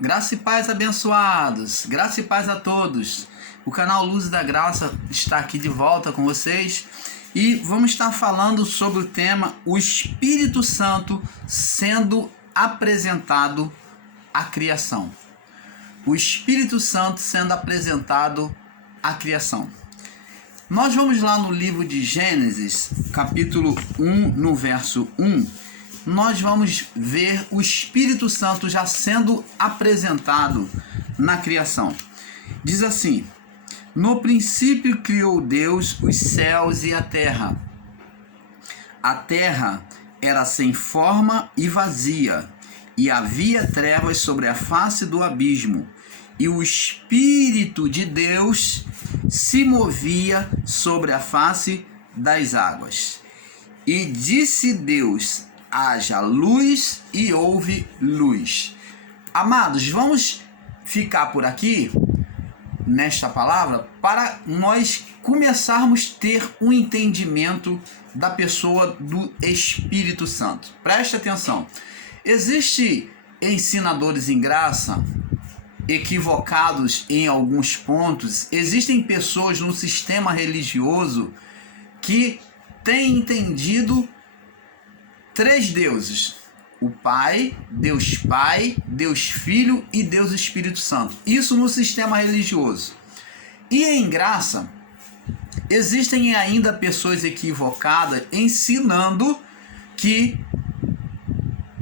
Graça e paz, abençoados, graça e paz a todos. O canal Luz da Graça está aqui de volta com vocês e vamos estar falando sobre o tema o Espírito Santo sendo apresentado à criação. O Espírito Santo sendo apresentado à criação. Nós vamos lá no livro de Gênesis, capítulo 1, no verso 1. Nós vamos ver o Espírito Santo já sendo apresentado na criação. Diz assim: no princípio criou Deus os céus e a terra. A terra era sem forma e vazia, e havia trevas sobre a face do abismo, e o Espírito de Deus se movia sobre a face das águas. E disse Deus: haja luz, e houve luz. Amados, vamos ficar por aqui nesta palavra para nós começarmos a ter um entendimento da pessoa do Espírito Santo. Preste atenção. Existem ensinadores em graça equivocados em alguns pontos. Existem pessoas no sistema religioso que têm entendido três deuses: o Pai, Deus Filho e Deus Espírito Santo. Isso no sistema religioso. E em graça, existem ainda pessoas equivocadas ensinando que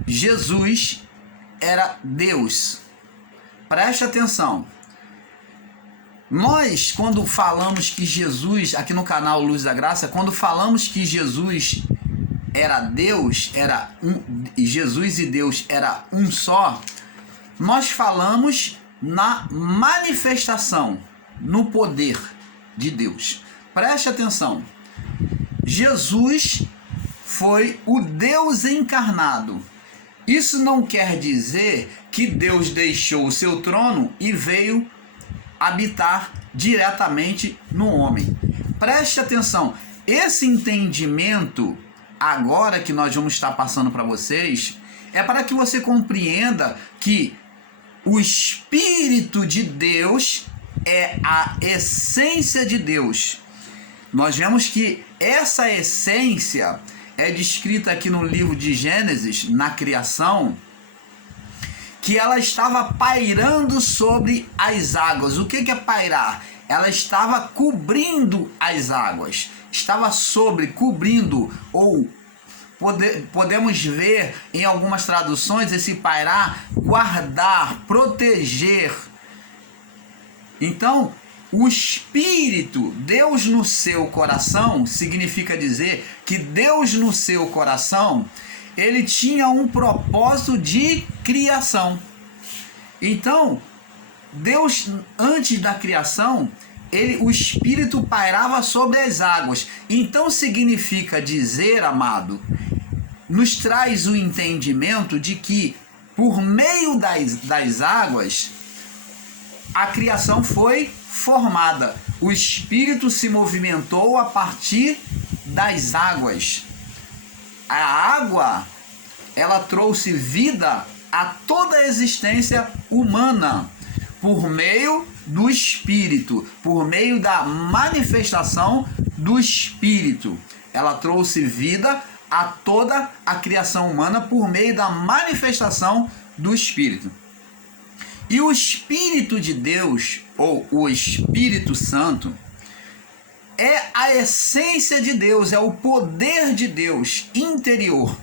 Jesus era Deus. Preste atenção. Nós, quando falamos que Jesus, aqui no canal Luz da Graça, quando falamos que Jesus era Deus, Jesus e Deus era um só, nós falamos na manifestação, no poder de Deus. Preste atenção. Jesus foi o Deus encarnado. Isso não quer dizer que Deus deixou o seu trono e veio habitar diretamente no homem. Preste atenção. Esse entendimento agora que nós vamos estar passando para vocês, é para que você compreenda que o Espírito de Deus é a essência de Deus. Nós vemos que essa essência é descrita aqui no livro de Gênesis, na criação, que ela estava pairando sobre as águas. O que é pairar? Ela estava cobrindo as águas. Estava cobrindo, ou podemos ver em algumas traduções esse pairar, guardar, proteger. Então, o Espírito, Deus no seu coração, significa dizer que Deus no seu coração, ele tinha um propósito de criação. Então, Deus, antes da criação, o Espírito pairava sobre as águas. Então significa dizer, amado, nos traz o entendimento de que por meio das águas a criação foi formada. O Espírito se movimentou a partir das águas. A água, ela trouxe vida a toda a existência humana por meio do Espírito, por meio da manifestação do Espírito. Ela trouxe vida a toda a criação humana por meio da manifestação do Espírito. E o Espírito de Deus, ou o Espírito Santo, é a essência de Deus, é o poder de Deus interior.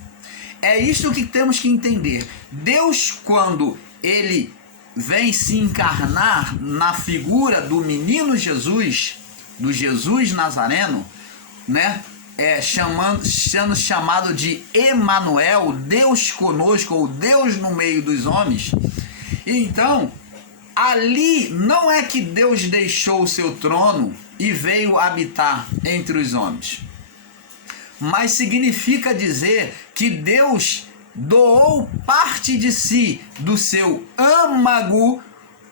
É isto que temos que entender. Deus, quando ele vem se encarnar na figura do menino Jesus, do Jesus Nazareno, né? Sendo chamado de Emanuel, Deus conosco, ou Deus no meio dos homens. Então, ali não é que Deus deixou o seu trono e veio habitar entre os homens, mas significa dizer que Deus doou parte de si, do seu âmago,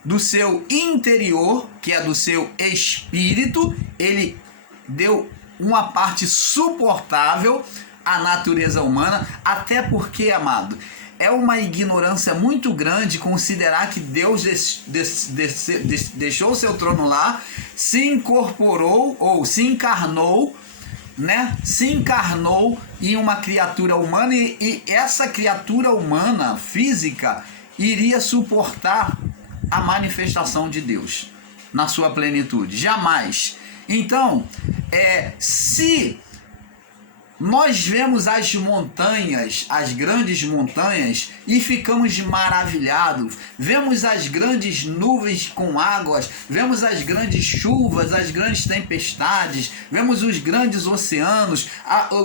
do seu interior, que é do seu espírito. Ele deu uma parte suportável à natureza humana, até porque, amado, é uma ignorância muito grande considerar que Deus deixou seu trono lá, se incorporou ou se encarnou, né? Se encarnou em uma criatura humana e essa criatura humana física iria suportar a manifestação de Deus na sua plenitude. Jamais. Então, se nós vemos as montanhas, as grandes montanhas, e ficamos maravilhados, vemos as grandes nuvens com águas, vemos as grandes chuvas, as grandes tempestades, vemos os grandes oceanos,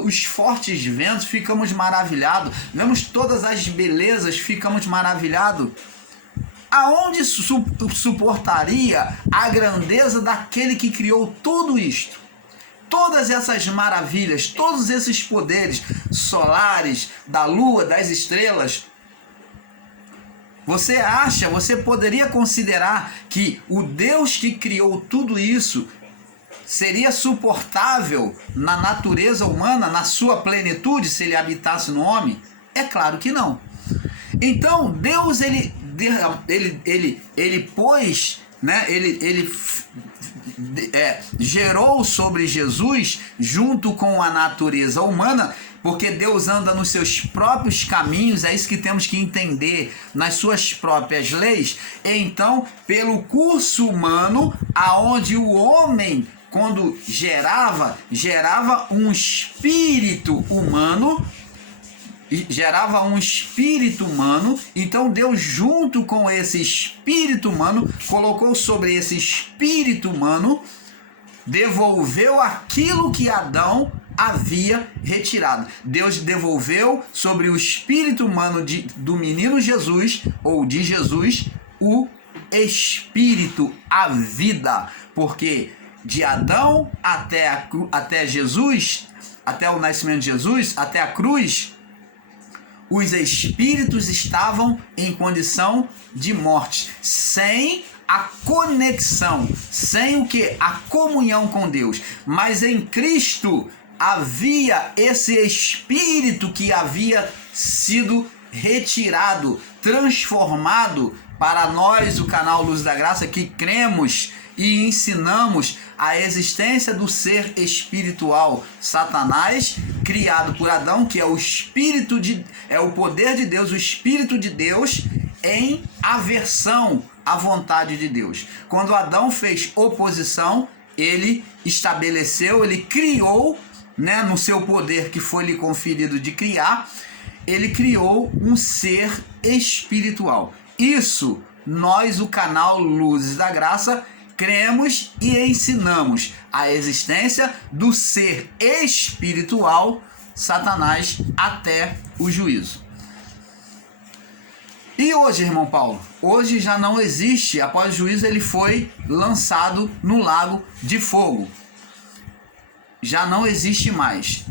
os fortes ventos, ficamos maravilhados, vemos todas as belezas, ficamos maravilhados. Aonde suportaria a grandeza daquele que criou tudo isto? Todas essas maravilhas, todos esses poderes solares, da lua, das estrelas. Você poderia considerar que o Deus que criou tudo isso seria suportável na natureza humana, na sua plenitude, se ele habitasse no homem? É claro que não. Então, Deus, ele pôs, né, ele gerou sobre Jesus junto com a natureza humana, porque Deus anda nos seus próprios caminhos, é isso que temos que entender, nas suas próprias leis. Então, pelo curso humano, aonde o homem, quando gerava um espírito humano, então Deus, junto com esse espírito humano, colocou sobre esse espírito humano, devolveu aquilo que Adão havia retirado. Deus devolveu sobre o espírito humano do menino Jesus, ou de Jesus, o espírito, a vida, porque de Adão até Jesus, até o nascimento de Jesus, até a cruz, os espíritos estavam em condição de morte, sem a conexão, sem o que? A comunhão com Deus. Mas em Cristo havia esse espírito que havia sido retirado, transformado. Para nós, o canal Luz da Graça, que cremos e ensinamos a existência do ser espiritual Satanás, criado por Adão, que é o poder de Deus, o Espírito de Deus em aversão à vontade de Deus. Quando Adão fez oposição, ele estabeleceu, ele criou, né, no seu poder que foi lhe conferido de criar, ele criou um ser espiritual. Isso, nós, o canal Luzes da Graça, cremos e ensinamos a existência do ser espiritual Satanás até o juízo. E hoje, irmão Paulo, hoje já não existe, após o juízo ele foi lançado no lago de fogo. Já não existe mais.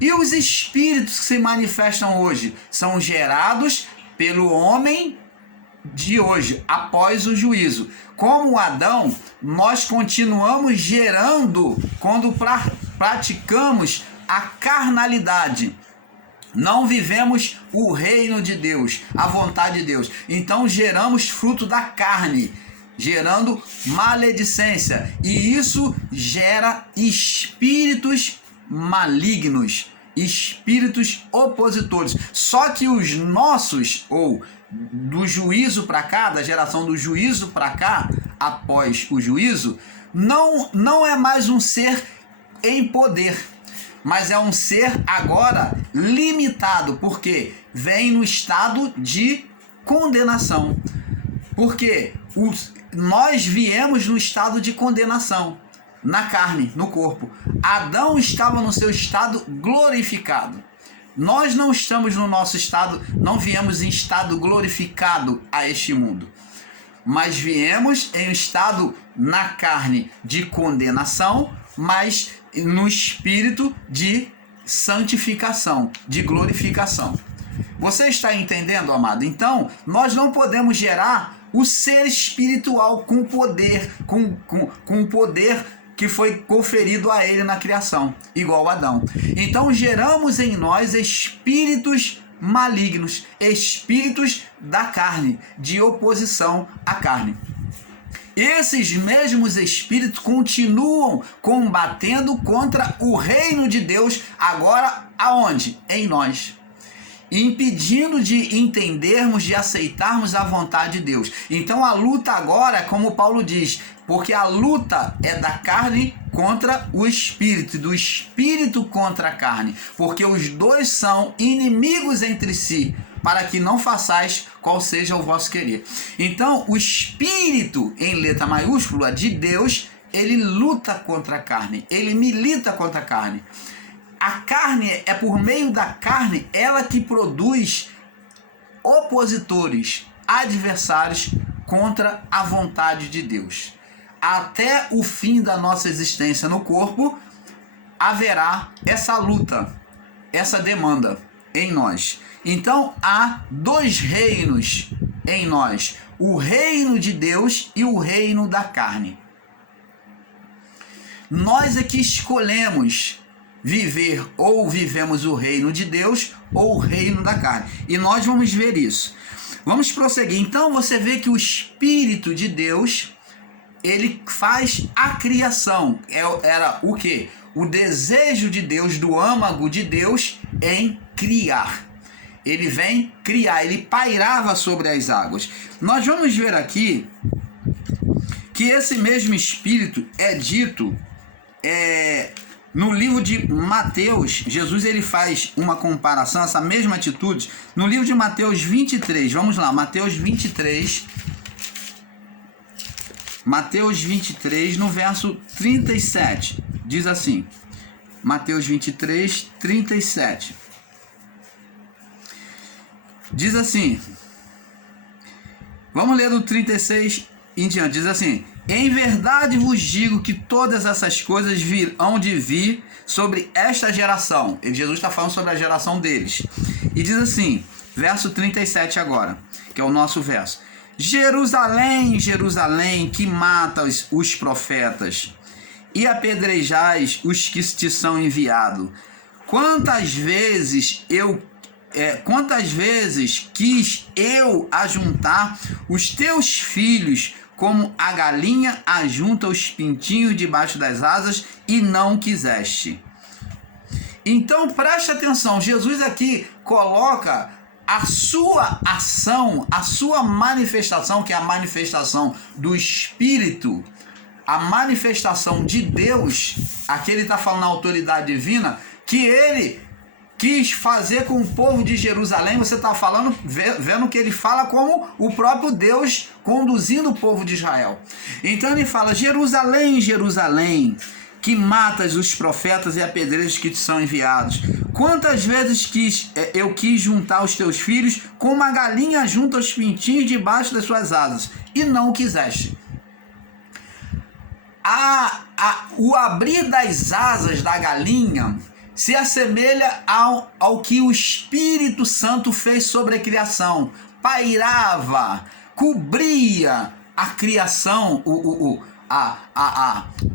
E os espíritos que se manifestam hoje são gerados pelo homem de hoje, após o juízo. Como Adão, nós continuamos gerando quando praticamos a carnalidade. Não vivemos o reino de Deus, a vontade de Deus. Então geramos fruto da carne, gerando maledicência. E isso gera espíritos malignos, espíritos opositores. Só que os nossos, ou do juízo para cá, da geração do juízo para cá, após o juízo, não é mais um ser em poder, mas é um ser agora limitado, porque vem no estado de condenação. Porque nós viemos no estado de condenação, na carne, no corpo. Adão estava no seu estado glorificado. Nós não estamos no nosso estado, não viemos em estado glorificado a este mundo, mas viemos em um estado na carne de condenação, mas no espírito de santificação, de glorificação. Você está entendendo, amado? Então, nós não podemos gerar o ser espiritual com poder, com poder que foi conferido a ele na criação, igual a Adão. Então geramos em nós espíritos malignos, espíritos da carne, de oposição à carne. Esses mesmos espíritos continuam combatendo contra o reino de Deus, agora aonde? Em nós. Impedindo de entendermos, de aceitarmos a vontade de Deus. Então a luta agora, como Paulo diz, porque a luta é da carne contra o espírito, do espírito contra a carne, porque os dois são inimigos entre si, para que não façais qual seja o vosso querer. Então o espírito, em letra maiúscula, de Deus, ele luta contra a carne, ele milita contra a carne. A carne, é por meio da carne, ela que produz opositores, adversários contra a vontade de Deus. Até o fim da nossa existência no corpo, haverá essa luta, essa demanda em nós. Então, há dois reinos em nós: o reino de Deus e o reino da carne. Nós é que escolhemos viver, ou vivemos o reino de Deus ou o reino da carne. E nós vamos ver isso. Vamos prosseguir. Então você vê que o Espírito de Deus, ele faz a criação. Era o quê? O desejo de Deus, do âmago de Deus em criar. Ele vem criar, ele pairava sobre as águas. Nós vamos ver aqui que esse mesmo Espírito é dito no livro de Mateus. Jesus ele faz uma comparação, essa mesma atitude, no livro de Mateus 23. Vamos lá, Mateus 23. Mateus 23, no verso 37. Diz assim, Mateus 23, 37. Diz assim, vamos ler do 36 em diante, diz assim: em verdade vos digo que todas essas coisas hão de vir sobre esta geração. Jesus está falando sobre a geração deles. E diz assim, verso 37 agora, que é o nosso verso: Jerusalém, Jerusalém, que mata os profetas e apedrejais os que te são enviados. Quantas vezes quis eu ajuntar os teus filhos, como a galinha ajunta os pintinhos debaixo das asas, e não quiseste. Então preste atenção, Jesus aqui coloca a sua ação, a sua manifestação, que é a manifestação do Espírito, a manifestação de Deus. Aqui ele está falando na autoridade divina, que ele quis fazer com o povo de Jerusalém. Você está falando, vendo que ele fala como o próprio Deus conduzindo o povo de Israel. Então ele fala: Jerusalém, Jerusalém, que matas os profetas e apedrejas que te são enviados. Quantas vezes eu quis juntar os teus filhos, como uma galinha junta os pintinhos debaixo das suas asas, e não o quiseste. O abrir das asas da galinha se assemelha ao que o Espírito Santo fez sobre a criação. Pairava, cobria a criação,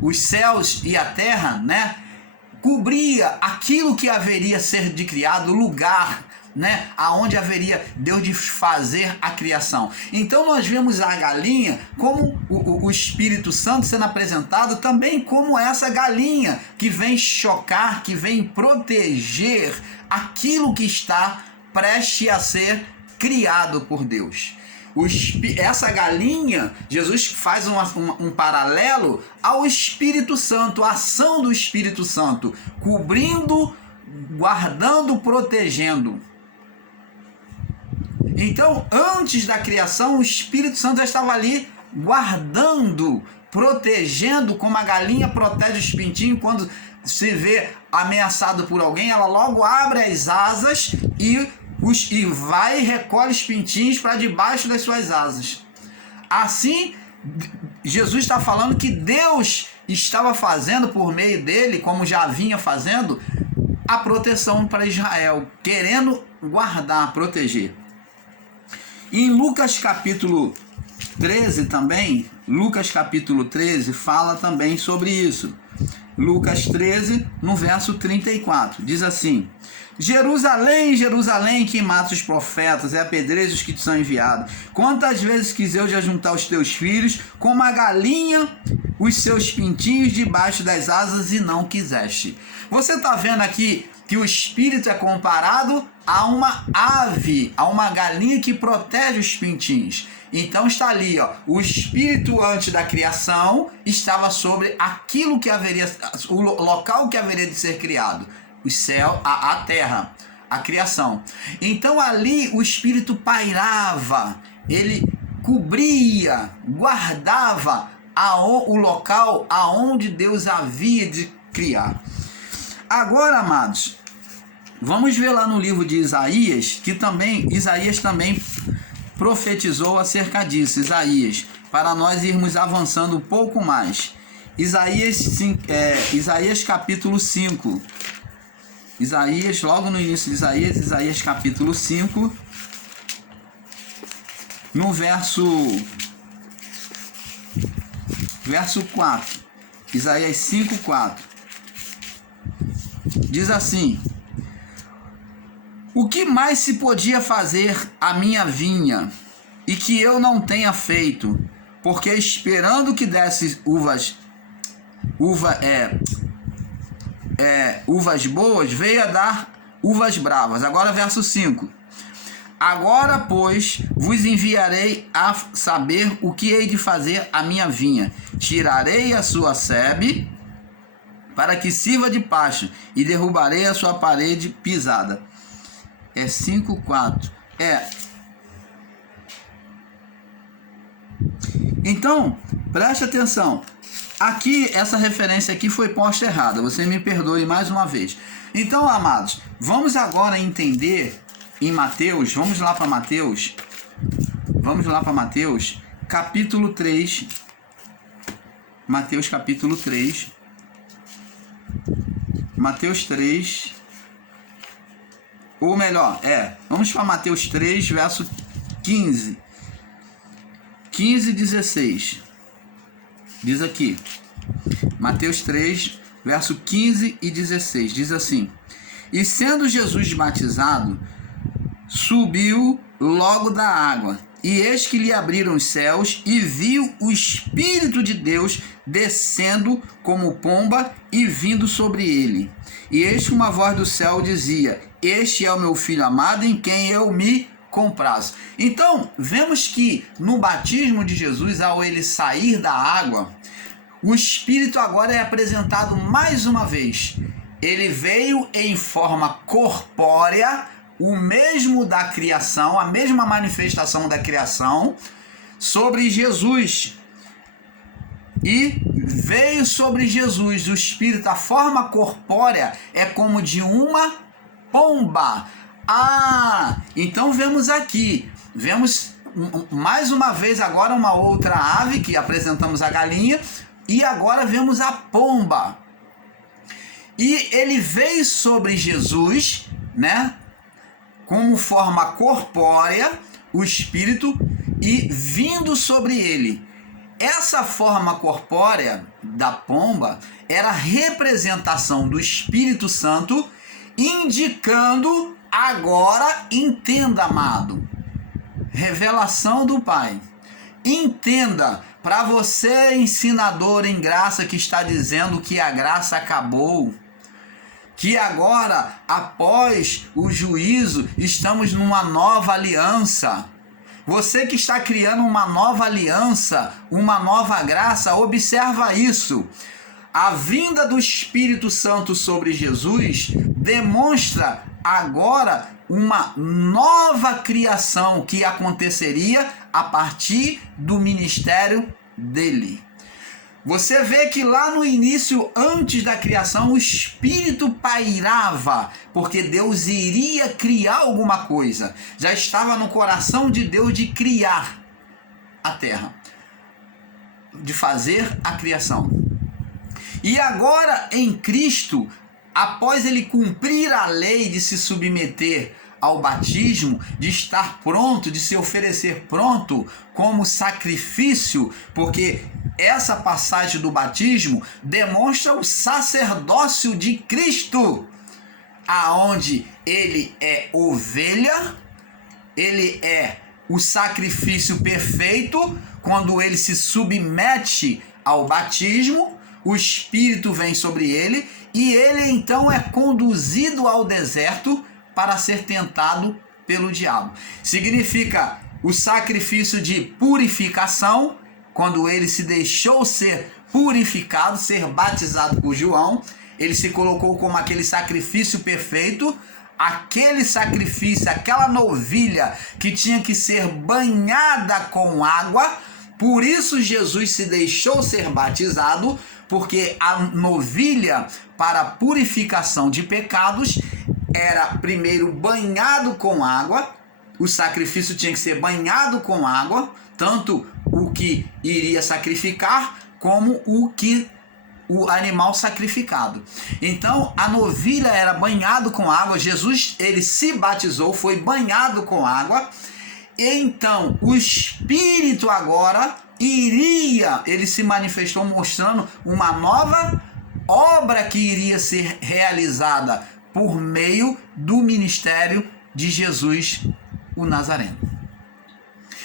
os céus e a terra, né? Cobria aquilo que haveria ser de criado, o lugar, né? Aonde haveria Deus de fazer a criação. Então nós vemos a galinha como o Espírito Santo sendo apresentado também como essa galinha que vem chocar, que vem proteger aquilo que está prestes a ser criado por Deus. Essa galinha, Jesus faz um paralelo ao Espírito Santo, a ação do Espírito Santo, cobrindo, guardando, protegendo. Então, antes da criação, o Espírito Santo já estava ali guardando, protegendo, como a galinha protege os pintinhos quando se vê ameaçado por alguém. Ela logo abre as asas e vai e recolhe os pintinhos para debaixo das suas asas. Assim, Jesus está falando que Deus estava fazendo por meio dele, como já vinha fazendo, a proteção para Israel, querendo guardar, proteger. Em Lucas capítulo 13 também, Lucas capítulo 13 fala também sobre isso. Lucas 13, no verso 34. Diz assim: Jerusalém, Jerusalém, que mata os profetas e apedreja os que te são enviados. Quantas vezes quis eu já juntar os teus filhos, como a galinha os seus pintinhos debaixo das asas, e não quiseste. Você está vendo aqui que o espírito é comparado a uma ave, a uma galinha que protege os pintinhos. Então está ali, ó, o espírito antes da criação estava sobre aquilo que haveria, o local que haveria de ser criado, o céu, a terra, a criação. Então ali o espírito pairava, ele cobria, guardava o local aonde Deus havia de criar. Agora, amados, vamos ver lá no livro de Isaías, que também Isaías também profetizou acerca disso. Isaías, para nós irmos avançando um pouco mais. Isaías capítulo 5. Isaías, logo no início de Isaías capítulo 5, no verso 4. Isaías 5, 4. Diz assim: O que mais se podia fazer à minha vinha, e que eu não tenha feito? Porque esperando que desse uvas boas, veio a dar uvas bravas. Agora verso 5. Agora, pois, vos enviarei a saber o que hei de fazer à minha vinha. Tirarei a sua sebe, para que sirva de pasto, e derrubarei a sua parede pisada. 5:4. Então, preste atenção. Aqui, essa referência aqui foi posta errada. Você me perdoe mais uma vez. Então, amados, vamos agora entender em Mateus. Vamos lá para Mateus. Capítulo 3. Mateus capítulo 3. Mateus 3. Ou melhor, vamos para Mateus 3, verso 15. 15 e 16. Diz aqui. Mateus 3, verso 15 e 16. Diz assim: E sendo Jesus batizado, subiu logo da água, e eis que lhe abriram os céus, e viu o Espírito de Deus descendo como pomba e vindo sobre ele. E eis que uma voz do céu dizia: Este é o meu filho amado, em quem eu me comprazo. Então, vemos que no batismo de Jesus, ao ele sair da água, o Espírito agora é apresentado mais uma vez. Ele veio em forma corpórea, o mesmo da criação, a mesma manifestação da criação, sobre Jesus. E veio sobre Jesus o Espírito, a forma corpórea é como de uma pomba. Então vemos mais uma vez agora uma outra ave, que apresentamos a galinha, e agora vemos a pomba. E ele veio sobre Jesus, né? Como forma corpórea, o Espírito, e vindo sobre ele. Essa forma corpórea da pomba era a representação do Espírito Santo, indicando, agora, entenda, amado, revelação do Pai. Entenda, para você, ensinador em graça, que está dizendo que a graça acabou, que agora, após o juízo, estamos numa nova aliança. Você que está criando uma nova aliança, uma nova graça, observa isso. A vinda do Espírito Santo sobre Jesus demonstra agora uma nova criação que aconteceria a partir do ministério dele. Você vê que lá no início, antes da criação, o Espírito pairava, porque Deus iria criar alguma coisa. Já estava no coração de Deus de criar a terra, de fazer a criação. E agora em Cristo, após ele cumprir a lei de se submeter ao batismo, de estar pronto, de se oferecer pronto como sacrifício, porque essa passagem do batismo demonstra o sacerdócio de Cristo, aonde ele é ovelha, ele é o sacrifício perfeito. Quando ele se submete ao batismo, o Espírito vem sobre ele e ele então é conduzido ao deserto para ser tentado pelo diabo. Significa o sacrifício de purificação, quando ele se deixou ser purificado, ser batizado por João, ele se colocou como aquele sacrifício perfeito, aquele sacrifício, aquela novilha que tinha que ser banhada com água. Por isso Jesus se deixou ser batizado, porque a novilha para a purificação de pecados era primeiro banhado com água, o sacrifício tinha que ser banhado com água, tanto o que iria sacrificar como o animal sacrificado. Então a novilha era banhado com água. Jesus, ele se batizou, foi banhado com água. Então o Espírito agora ele se manifestou mostrando uma nova obra que iria ser realizada por meio do ministério de Jesus, o Nazareno.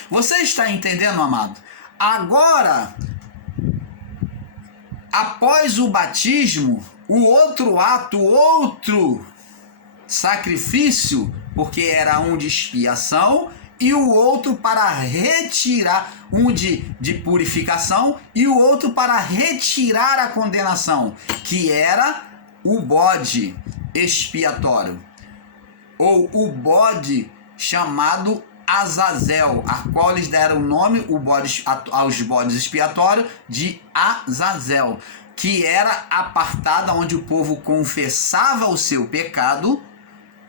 Você está entendendo, amado? Agora, após o batismo, o outro ato, outro sacrifício, porque era um de expiação e o outro para retirar, um de purificação e o outro para retirar a condenação, que era o bode expiatório, ou o bode chamado Azazel, a qual eles deram o nome aos bodes expiatórios de Azazel, que era apartada onde o povo confessava o seu pecado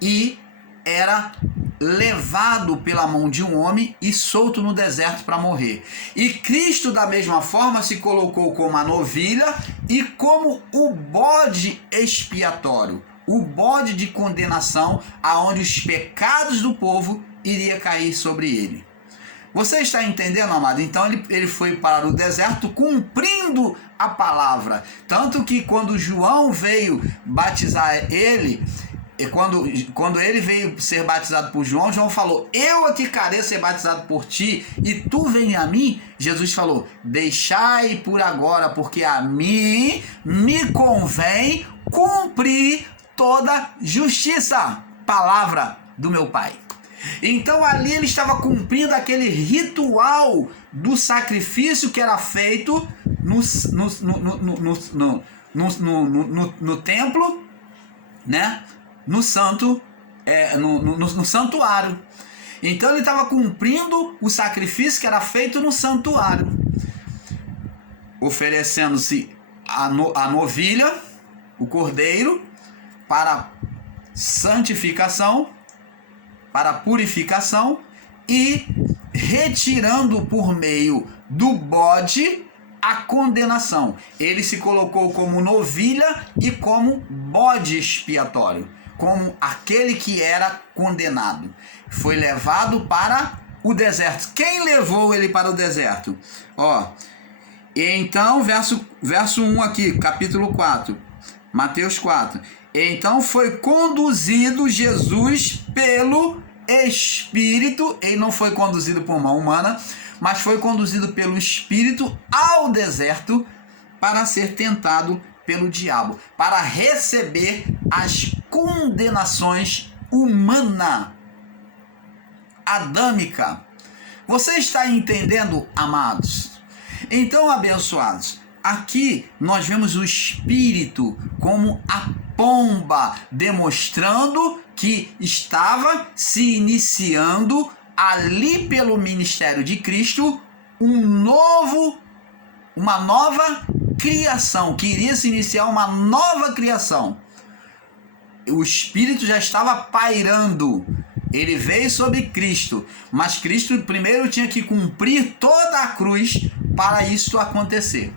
e era levado pela mão de um homem e solto no deserto para morrer. E Cristo, da mesma forma, se colocou como a novilha e como o bode expiatório, o bode de condenação, aonde os pecados do povo iria cair sobre ele. Você está entendendo, amado? Então ele foi para o deserto cumprindo a palavra. Tanto que quando João veio batizar ele, quando ele veio ser batizado por João, João falou: eu aqui quero ser batizado por ti e tu vem a mim. Jesus falou: deixai por agora, porque a mim me convém cumprir toda justiça. Palavra do meu Pai. Então ali ele estava cumprindo aquele ritual do sacrifício que era feito no templo, né? No santuário. Então ele estava cumprindo o sacrifício que era feito no santuário, oferecendo-se a novilha, o cordeiro, para santificação, para purificação, e retirando por meio do bode a condenação. Ele se colocou como novilha e como bode expiatório, como aquele que era condenado. Foi levado para o deserto. Quem levou ele para o deserto? Então, verso 1 aqui, capítulo 4, Mateus 4. Então foi conduzido Jesus pelo Espírito. Ele não foi conduzido por mão humana, mas foi conduzido pelo Espírito ao deserto para ser tentado pelo diabo, para receber as condenações humanas, adâmica. Você está entendendo, amados? Então, abençoados, aqui nós vemos o Espírito como a pomba, demonstrando que estava se iniciando ali pelo ministério de Cristo uma nova criação, que iria se iniciar uma nova criação. O Espírito já estava pairando, ele veio sobre Cristo, mas Cristo primeiro tinha que cumprir toda a cruz para isso acontecer.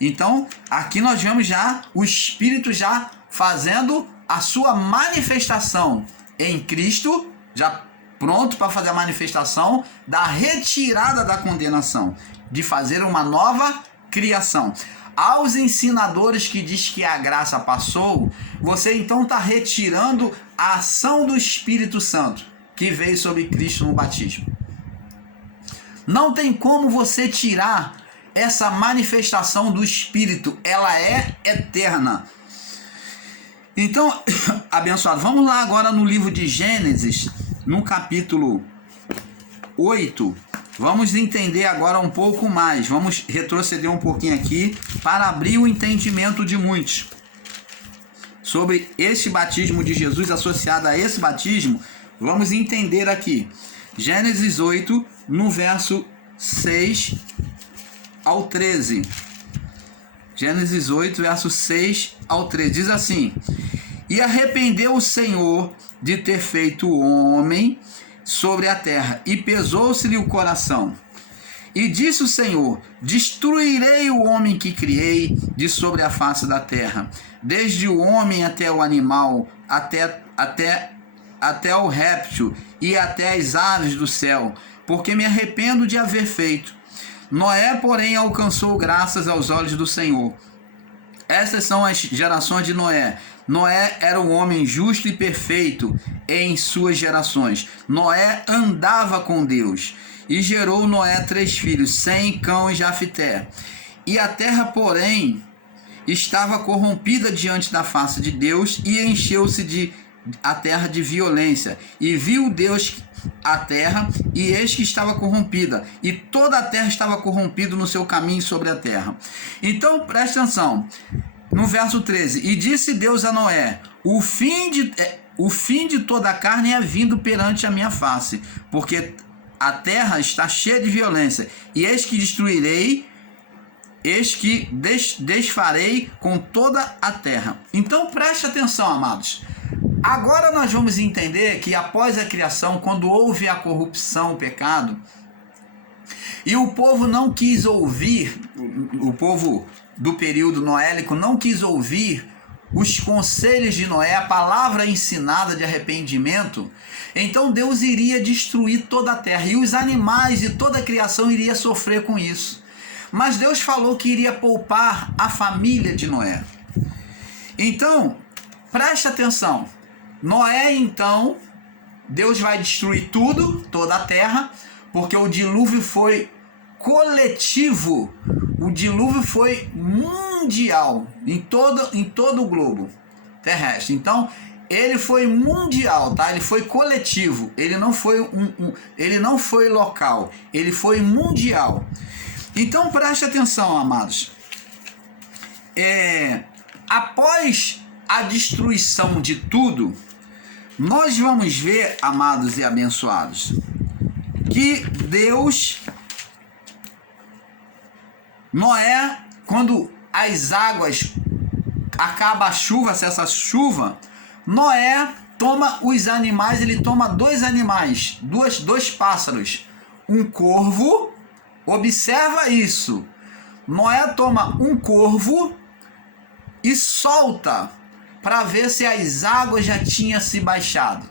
Então, aqui nós vemos já o Espírito já fazendo a sua manifestação em Cristo, já pronto para fazer a manifestação da retirada da condenação, de fazer uma nova criação. Aos ensinadores que diz que a graça passou, você então está retirando a ação do Espírito Santo que veio sobre Cristo no batismo. Não tem como você tirar essa manifestação do Espírito, ela é eterna. Então, abençoado, vamos lá agora no livro de Gênesis, no capítulo 8, vamos entender agora um pouco mais, vamos retroceder um pouquinho aqui para abrir o entendimento de muitos sobre esse batismo de Jesus, associado a esse batismo. Vamos entender aqui, Gênesis 8, no verso 6 ao 13. Gênesis 8, verso 6 ao 13, diz assim: E arrependeu o Senhor de ter feito o homem sobre a terra, e pesou-se-lhe o coração. E disse o Senhor: Destruirei o homem que criei de sobre a face da terra, desde o homem até o animal, até o réptil e até as aves do céu, porque me arrependo de haver feito. Noé, porém, alcançou graças aos olhos do Senhor. Estas são as gerações de Noé. Noé era um homem justo e perfeito em suas gerações. Noé andava com Deus. E gerou Noé 3 filhos, Sem, Cão e Jafité. E a terra, porém, estava corrompida diante da face de Deus, e encheu-se a terra de violência. E viu Deus a terra, e eis que estava corrompida, e toda a terra estava corrompida no seu caminho sobre a terra. Então, presta atenção, no verso 13: E disse Deus a Noé: O fim de toda a carne é vindo perante a minha face, porque a terra está cheia de violência, e eis que desfarei com toda a terra. Então, preste atenção, amados. Agora nós vamos entender que após a criação, quando houve a corrupção, o pecado, e o povo não quis ouvir, o povo do período noélico não quis ouvir os conselhos de Noé, a palavra ensinada de arrependimento, então Deus iria destruir toda a terra, e os animais e toda a criação iria sofrer com isso. Mas Deus falou que iria poupar a família de Noé. Então, preste atenção. Noé, então, Deus vai destruir tudo, toda a terra, porque o dilúvio foi coletivo, o dilúvio foi mundial, em todo o globo terrestre. Então, ele foi mundial, tá? Ele foi coletivo, ele não foi local, ele foi mundial. Então, preste atenção, amados. Após a destruição de tudo, nós vamos ver, amados e abençoados, que Deus, Noé, quando as águas, acaba a chuva, cessa a chuva, Noé toma os animais, ele toma 2 animais, dois pássaros, um corvo, observa isso, Noé toma um corvo e solta para ver se as águas já tinham se baixado.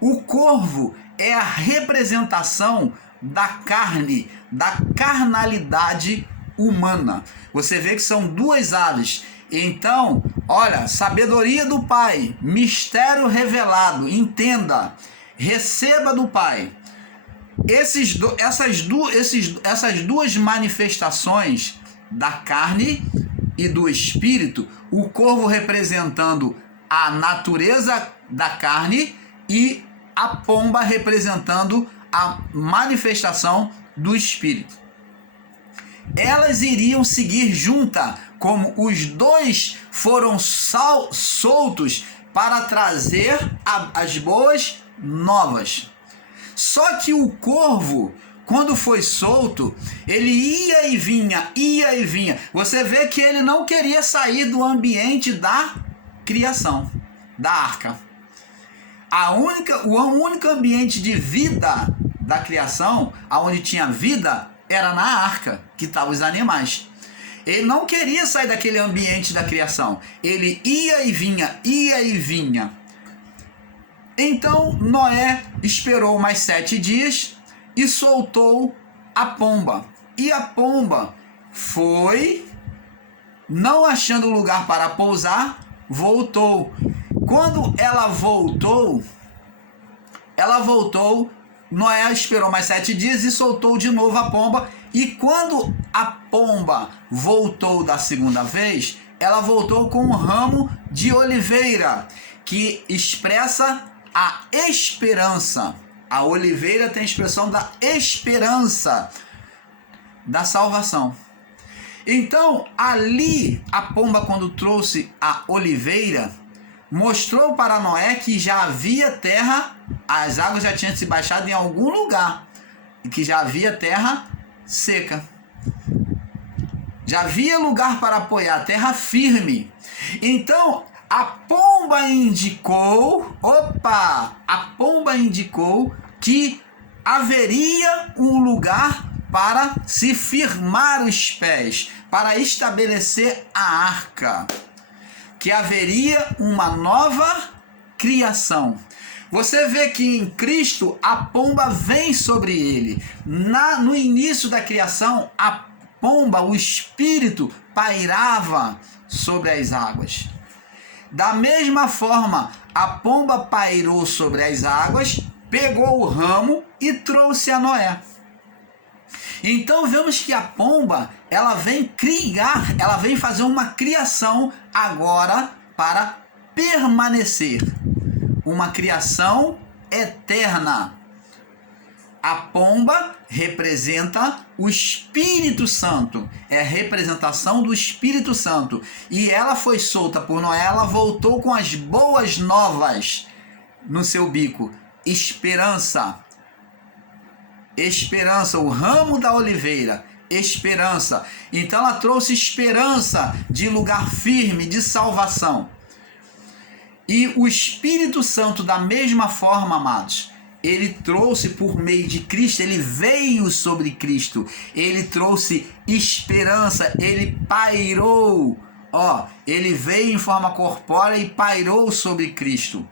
O corvo é a representação da carne, da carnalidade humana. Você vê que são 2 aves. Então, olha, sabedoria do Pai, mistério revelado, entenda, receba do Pai. Essas duas manifestações da carne e do espírito, o corvo representando a natureza da carne e a pomba representando a manifestação do espírito. Elas iriam seguir juntas, como os 2 foram soltos para trazer as boas novas. Só que o corvo, quando foi solto, ele ia e vinha. Você vê que ele não queria sair do ambiente da criação, da arca. O único ambiente de vida da criação, aonde tinha vida, era na arca, que estavam os animais. Ele não queria sair daquele ambiente da criação. Ele ia e vinha. Então Noé esperou mais 7 dias e soltou a pomba. E a pomba foi, não achando lugar para pousar, voltou. Quando ela voltou, Noé esperou mais 7 dias e soltou de novo a pomba. E quando a pomba voltou da segunda vez, ela voltou com um ramo de oliveira, que expressa a esperança. A oliveira tem a expressão da esperança, da salvação. Então, ali, a pomba, quando trouxe a oliveira, mostrou para Noé que já havia terra, as águas já tinham se baixado em algum lugar, e que já havia terra seca. Já havia lugar para apoiar, terra firme. Então, a pomba indicou que haveria um lugar para se firmar os pés, para estabelecer a arca, que haveria uma nova criação. Você vê que em Cristo a pomba vem sobre ele. No início da criação, a pomba, o Espírito, pairava sobre as águas. Da mesma forma, a pomba pairou sobre as águas, pegou o ramo e trouxe a Noé. Então vemos que a pomba, ela vem fazer uma criação agora para permanecer. Uma criação eterna. A pomba representa o Espírito Santo, é a representação do Espírito Santo. E ela foi solta por Noé, ela voltou com as boas novas no seu bico. Esperança, o ramo da oliveira, esperança. Então ela trouxe esperança de lugar firme, de salvação. E o Espírito Santo, da mesma forma, amados, ele trouxe por meio de Cristo, ele veio sobre Cristo, ele trouxe esperança, ele pairou, ele veio em forma corpórea e pairou sobre Cristo,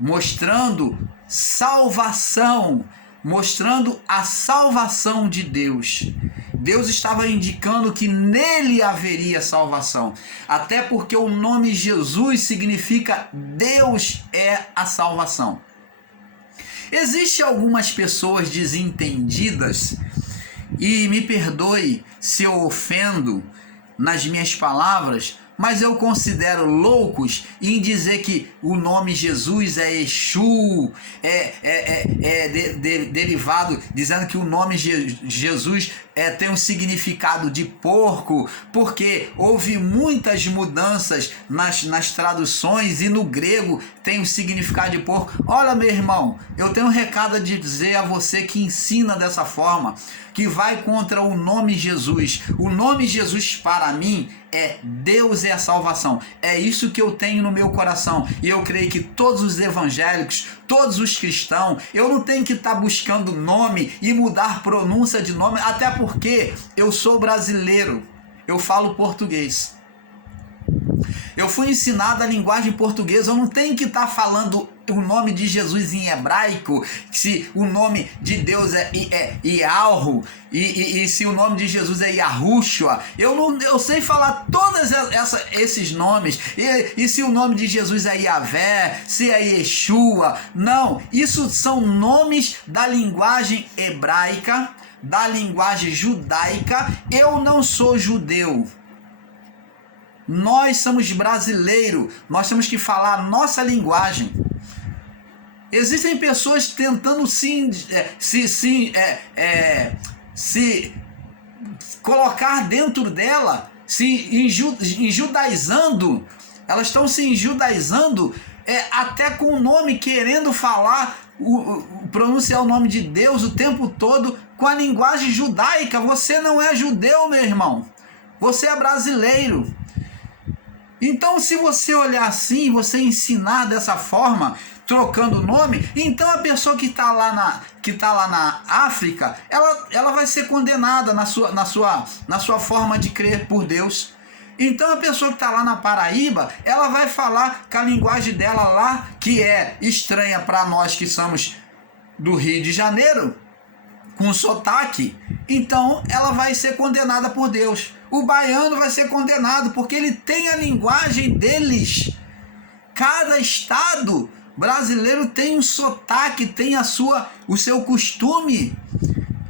mostrando salvação, mostrando a salvação de Deus. Deus estava indicando que nele haveria salvação, até porque o nome Jesus significa Deus é a salvação. Existem algumas pessoas desentendidas, e me perdoe se eu ofendo nas minhas palavras, mas eu considero loucos em dizer que o nome Jesus é Exu, derivado, dizendo que o nome Jesus tem um significado de porco, porque houve muitas mudanças nas traduções e no grego tem um significado de porco. Olha, meu irmão, eu tenho um recado a dizer a você que ensina dessa forma, que vai contra o nome Jesus. O nome Jesus para mim é Deus é a salvação. É isso que eu tenho no meu coração. E eu creio que todos os evangélicos, todos os cristãos, eu não tenho que estar buscando nome e mudar pronúncia de nome, até porque eu sou brasileiro, eu falo português. Eu fui ensinado a linguagem portuguesa, eu não tenho que estar falando o nome de Jesus em hebraico, se o nome de Deus é Ialro, e se o nome de Jesus é Yahushua. Eu sei falar todos esses nomes, e se o nome de Jesus é Yahvé, se é Yeshua. Não, isso são nomes da linguagem hebraica, da linguagem judaica. Eu não sou judeu. Nós somos brasileiros, nós temos que falar a nossa linguagem. Existem pessoas tentando se colocar dentro dela, se enjudaizando. Elas estão se enjudaizando até com o nome, querendo falar, pronunciar o nome de Deus o tempo todo com a linguagem judaica. Você não é judeu, meu irmão. Você é brasileiro. Então, se você olhar assim, você ensinar dessa forma, trocando o nome, então a pessoa que está lá na África, ela vai ser condenada na sua forma de crer por Deus. Então a pessoa que está lá na Paraíba, ela vai falar com a linguagem dela lá, que é estranha para nós que somos do Rio de Janeiro, com sotaque, então ela vai ser condenada por Deus. O baiano vai ser condenado porque ele tem a linguagem deles. Cada estado brasileiro tem um sotaque, tem o seu costume.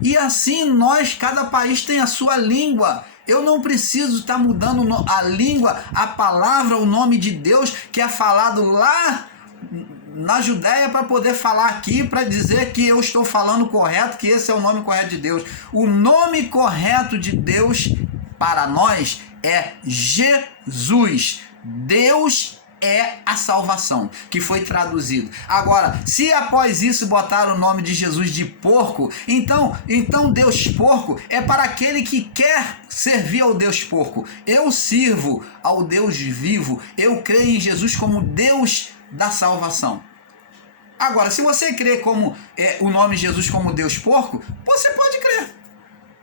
E assim cada país tem a sua língua. Eu não preciso estar mudando a língua, a palavra, o nome de Deus que é falado lá na Judéia para poder falar aqui, para dizer que eu estou falando correto, que esse é o nome correto de Deus. O nome correto de Deus para nós é Jesus. Deus é a salvação, que foi traduzido. Agora, se após isso botaram o nome de Jesus de porco, então Deus porco é para aquele que quer servir ao Deus porco. Eu sirvo ao Deus vivo, eu creio em Jesus como Deus da salvação. Agora, se você crê como o nome Jesus como Deus porco, você pode crer.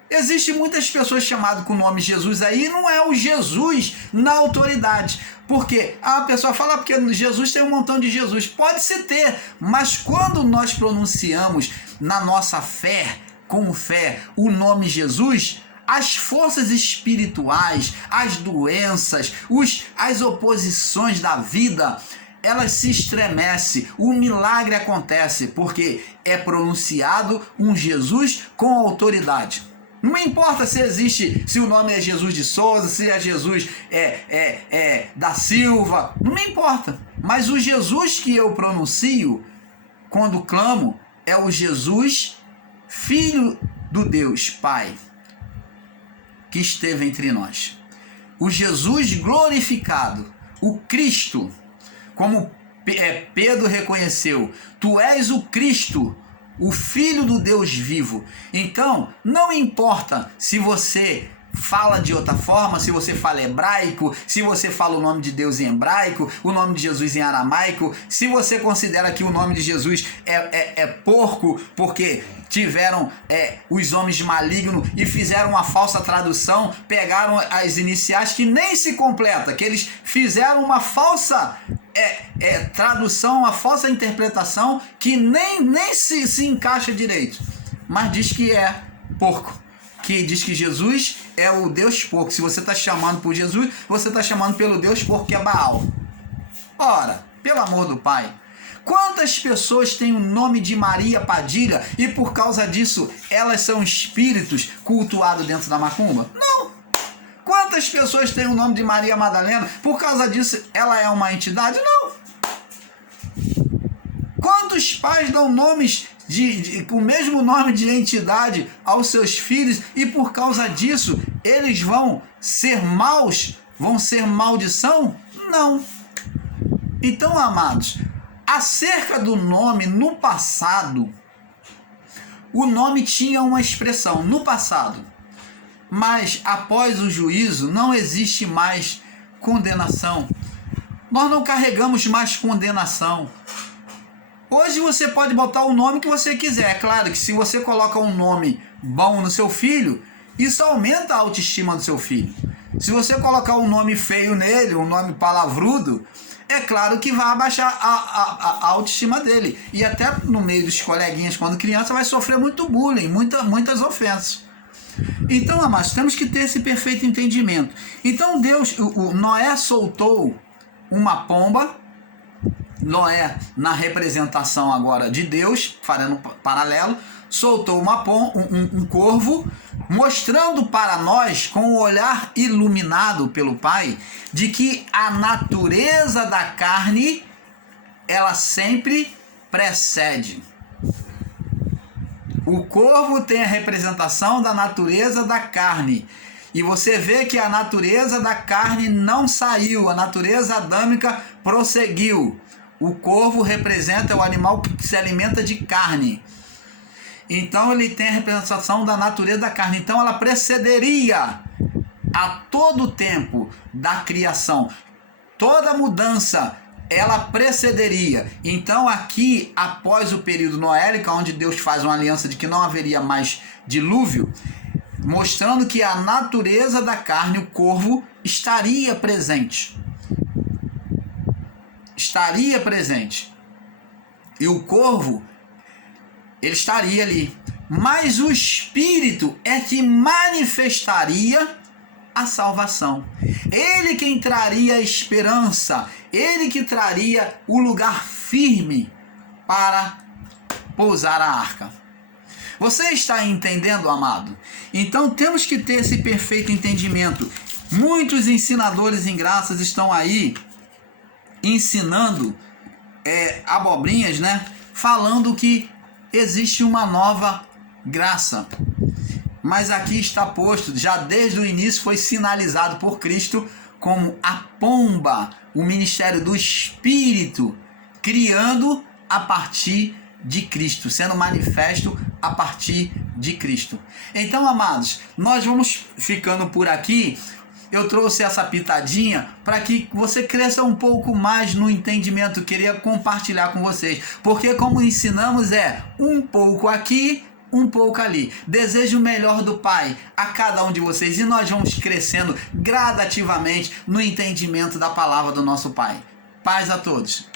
Existem muitas pessoas chamadas com o nome Jesus aí, não é o Jesus na autoridade. Porque a pessoa fala porque Jesus tem um montão de Jesus. Pode se ter, mas quando nós pronunciamos na nossa fé, com fé, o nome Jesus, as forças espirituais, as doenças, as oposições da vida, elas se estremecem, o milagre acontece, porque é pronunciado um Jesus com autoridade. Não importa se o nome é Jesus de Souza, se é Jesus da Silva, não me importa. Mas o Jesus que eu pronuncio quando clamo é o Jesus, Filho do Deus Pai, que esteve entre nós. O Jesus glorificado, o Cristo, como Pedro reconheceu, tu és o Cristo, o Filho do Deus vivo. Então, não importa se você fala de outra forma, se você fala hebraico, se você fala o nome de Deus em hebraico, o nome de Jesus em aramaico, se você considera que o nome de Jesus é porco, porque tiveram os homens malignos e fizeram uma falsa tradução, pegaram as iniciais que nem se completa, que eles fizeram uma falsa tradução, uma falsa interpretação que nem se encaixa direito, mas diz que é porco, que diz que Jesus é o Deus porco. Se você está chamando por Jesus, você está chamando pelo Deus porco, que é Baal. Ora, pelo amor do Pai, quantas pessoas têm o nome de Maria Padilha e por causa disso elas são espíritos cultuados dentro da macumba? Não! Quantas pessoas têm o nome de Maria Madalena, por causa disso ela é uma entidade? Não! Quantos pais dão nomes com o mesmo nome de entidade aos seus filhos e por causa disso eles vão ser maus? Vão ser maldição? Não! Então, amados, acerca do nome, no passado, o nome tinha uma expressão, no passado. Mas após o juízo não existe mais condenação. Nós não carregamos mais condenação. Hoje você pode botar o nome que você quiser. É claro que se você coloca um nome bom no seu filho, isso aumenta a autoestima do seu filho. Se você colocar um nome feio nele, um nome palavrudo, é claro que vai abaixar a autoestima dele. E até no meio dos coleguinhas, quando criança, vai sofrer muito bullying, muitas ofensas. Então, amados, temos que ter esse perfeito entendimento. Então Noé soltou uma pomba. Noé, na representação agora de Deus, fazendo um paralelo, soltou um corvo, mostrando para nós, com o olhar iluminado pelo Pai, de que a natureza da carne, ela sempre precede. O corvo tem a representação da natureza da carne. E você vê que a natureza da carne não saiu, a natureza adâmica prosseguiu. O corvo representa o animal que se alimenta de carne. Então ele tem a representação da natureza da carne. Então ela precederia a todo tempo da criação. Toda mudança ela precederia. Então aqui, após o período noélico, onde Deus faz uma aliança de que não haveria mais dilúvio, mostrando que a natureza da carne, o corvo, estaria presente. Estaria presente. E o corvo, ele estaria ali. mas o Espírito é que manifestaria a salvação. Ele quem traria a esperança, ele que traria o lugar firme para pousar a arca. Você está entendendo, amado? Então temos que ter esse perfeito entendimento. Muitos ensinadores em graças estão aí ensinando abobrinhas, né? Falando que existe uma nova graça. Mas aqui está posto, já desde o início foi sinalizado por Cristo como a pomba, o ministério do Espírito, criando a partir de Cristo, sendo manifesto a partir de Cristo. Então, amados, nós vamos ficando por aqui. Eu trouxe essa pitadinha para que você cresça um pouco mais no entendimento. Queria compartilhar com vocês, porque como ensinamos um pouco aqui, um pouco ali. Desejo o melhor do Pai a cada um de vocês e nós vamos crescendo gradativamente no entendimento da palavra do nosso Pai. Paz a todos.